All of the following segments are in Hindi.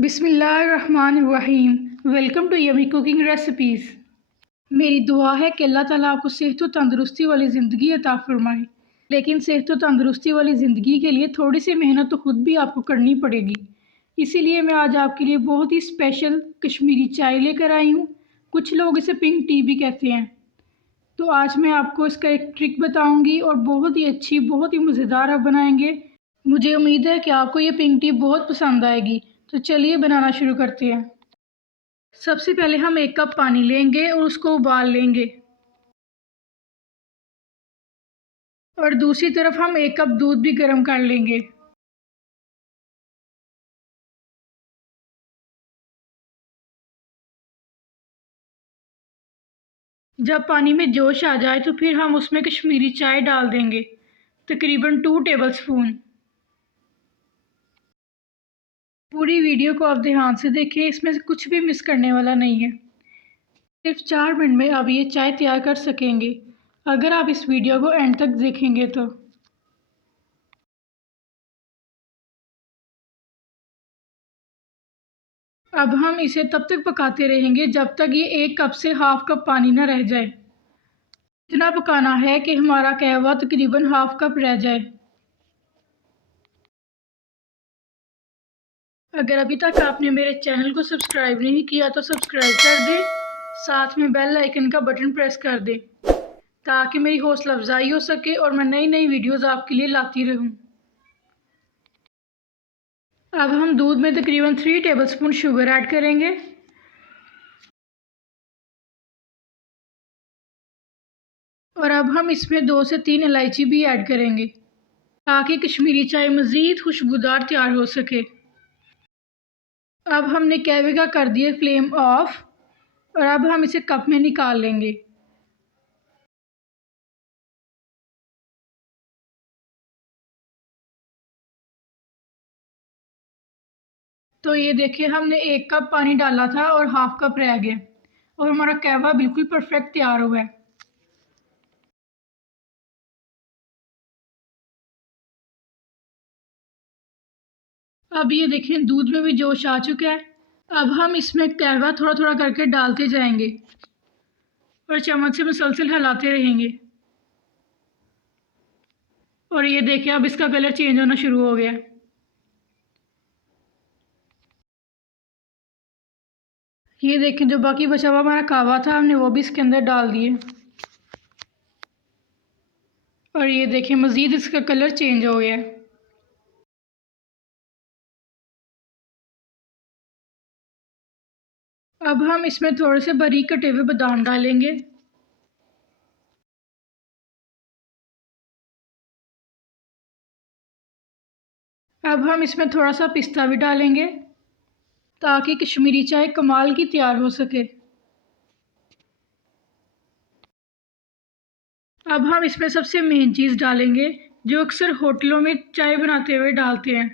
बिस्मिल्लाहिर्रहमानिर्रहीम। Welcome to yummy cooking recipes. मेरी दुआ है कि अल्लाह ताला आपको सेहत व तंदुरुस्ती वाली ज़िंदगी अता फ़रमाए। लेकिन सेहत व तंदुरुस्ती वाली ज़िंदगी के लिए थोड़ी सी मेहनत तो ख़ुद भी आपको करनी पड़ेगी। इसीलिए मैं आज आपके लिए बहुत ही स्पेशल कश्मीरी चाय लेकर आई हूँ। कुछ लोग इसे पिंक टी भी कहते हैं। तो आज मैं आपको इसका एक ट्रिक बताऊँगी और बहुत ही अच्छी, बहुत ही मज़ेदार आप बनाएँगे। मुझे उम्मीद है कि आपको ये पिंक टी बहुत पसंद आएगी। तो चलिए बनाना शुरू करते हैं। सबसे पहले हम 1 कप पानी लेंगे और उसको उबाल लेंगे। और दूसरी तरफ हम 1 कप दूध भी गर्म कर लेंगे। जब पानी में जोश आ जाए तो फिर हम उसमें कश्मीरी चाय डाल देंगे, तकरीबन 2 टेबलस्पून। पूरी वीडियो को आप ध्यान से देखें, इसमें से कुछ भी मिस करने वाला नहीं है। सिर्फ 4 मिनट में आप ये चाय तैयार कर सकेंगे अगर आप इस वीडियो को एंड तक देखेंगे तो। अब हम इसे तब तक पकाते रहेंगे जब तक ये 1 कप से हाफ़ कप पानी ना रह जाए। इतना पकाना है कि हमारा कहवा तकरीबन हाफ़ कप रह जाए। अगर अभी तक आपने मेरे चैनल को सब्सक्राइब नहीं किया तो सब्सक्राइब कर दें, साथ में बेल आइकन का बटन प्रेस कर दें ताकि मेरी हौसला अफजाई हो सके और मैं नई नई वीडियोज़ आपके लिए लाती रहूं। अब हम दूध में तकरीबन 3 टेबलस्पून शुगर ऐड करेंगे। और अब हम इसमें 2 से 3 इलायची भी ऐड करेंगे ताकि कश्मीरी चाय मज़ीद खुशबूदार तैयार हो सके। अब हमने कहवे का कर दिया फ्लेम ऑफ और अब हम इसे कप में निकाल लेंगे। तो ये देखिए, हमने 1 कप पानी डाला था और हाफ़ कप रह गया और हमारा कहवा बिल्कुल परफेक्ट तैयार हुआ है। अब ये देखें, दूध में भी जोश आ चुका है। अब हम इसमें कहवा थोड़ा थोड़ा करके डालते जाएंगे और चम्मच से मुसलसल हिलाते रहेंगे। और ये देखिए, अब इसका कलर चेंज होना शुरू हो गया। ये देखें, जो बाकी बचा हुआ हमारा कहवा था हमने वो भी इसके अंदर डाल दिए। और ये देखें, मज़ीद इसका कलर चेंज हो गया। अब हम इसमें थोड़े से बारीक कटे हुए बादाम डालेंगे। अब हम इसमें थोड़ा सा पिस्ता भी डालेंगे ताकि कश्मीरी चाय कमाल की तैयार हो सके। अब हम इसमें सबसे मेन चीज़ डालेंगे जो अक्सर होटलों में चाय बनाते हुए डालते हैं,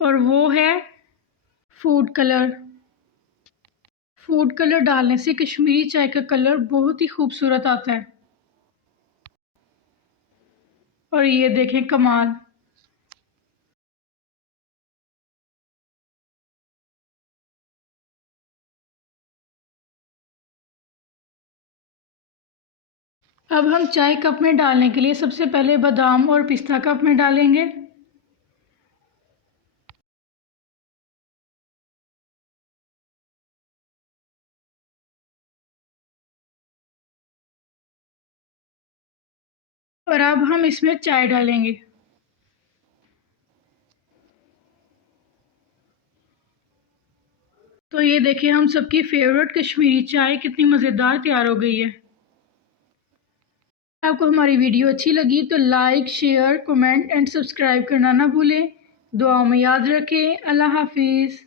और वो है फूड कलर। फूड कलर डालने से कश्मीरी चाय का कलर बहुत ही खूबसूरत आता है। और ये देखें, कमाल। अब हम चाय कप में डालने के लिए सबसे पहले बादाम और पिस्ता कप में डालेंगे। और अब हम इसमें चाय डालेंगे। तो ये देखिए, हम सबकी फेवरेट कश्मीरी चाय कितनी मज़ेदार तैयार हो गई है। आपको हमारी वीडियो अच्छी लगी तो like, share, comment and subscribe करना ना भूलें। दुआओं में याद रखें। अल्लाह हाफिज़।